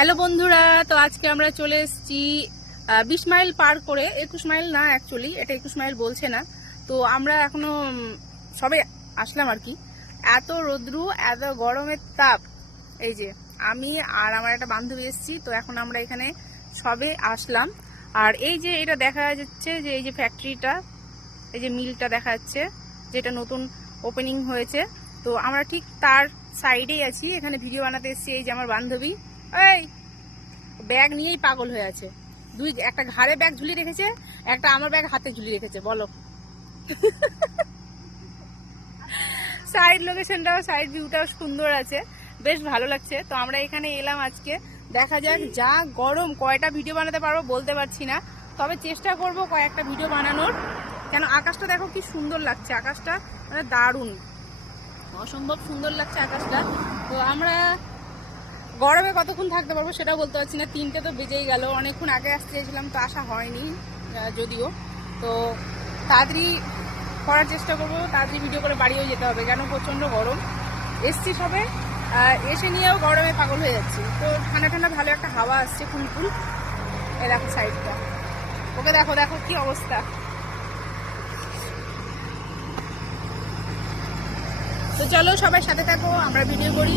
Hello বন্ধুরা, তো আজকে আমরা চলে এসেছি 20 মাইল পার করে। 21 মাইল না, অ্যাকচুয়ালি এটা 21 মাইল বলছে না। তো আমরা এখনো সবে আসলাম আর কি। এত রোদ্রু, এত গরমের তাপ। এই যে আমি আর আমার একটা বান্ধবী এসেছি, তো এখন আমরা এখানে সবে আসলাম। আর এই যে এটা দেখা যাচ্ছে যে এই যে ফ্যাক্টরিটা, এই যে মিলটা দেখা যাচ্ছে যেটা নতুন ওপেনিং হয়েছে, তো আমরা ঠিক তার সাইডেই আছি। এখানে ভিডিও বানাতে এসেছি। এই যে আমার বান্ধবী, এই ব্যাগ নিয়েই পাগল হয়ে আছে। একটা ঘাড়ে ব্যাগ ঝুলিয়ে রেখেছে, একটা আমার ব্যাগ হাতে ঝুলিয়ে রেখেছে। বলো, সাইড লোকেশনটাও, সাইড ভিউটাও সুন্দর আছে, বেশ ভালো লাগছে। তো আমরা এখানে এলাম আজকে। দেখা যাক, যা গরম, কয়টা ভিডিও বানাতে পারবো বলতে পারছি না, তবে চেষ্টা করব কয়েকটা ভিডিও বানানোর। কেন আকাশটা দেখো কি সুন্দর লাগছে, আকাশটা মানে দারুণ, অসম্ভব সুন্দর লাগছে আকাশটা। তো আমরা গরমে কতক্ষণ থাকতে পারবো সেটাও বলতে পারছি না। 3টে তো বেজেই গেল, অনেকক্ষণ আগে আসতে চাইছিলাম, তো আসা হয়নি যদিও। তো তাড়াতাড়ি করার চেষ্টা করবো, তাড়াতাড়ি ভিডিও করে বাড়িও যেতে হবে, কেন প্রচণ্ড গরম। এসছি সবে, এসে নিয়েও গরমে পাগল হয়ে যাচ্ছি। তো ঠান্ডা ঠান্ডা ভালো একটা হাওয়া আসছে, ফুলফুল। এ দেখো সাইডটা, ওকে দেখো, দেখো কি অবস্থা। তো চলো সবাই সাথে থাকো, আমরা ভিডিও করি।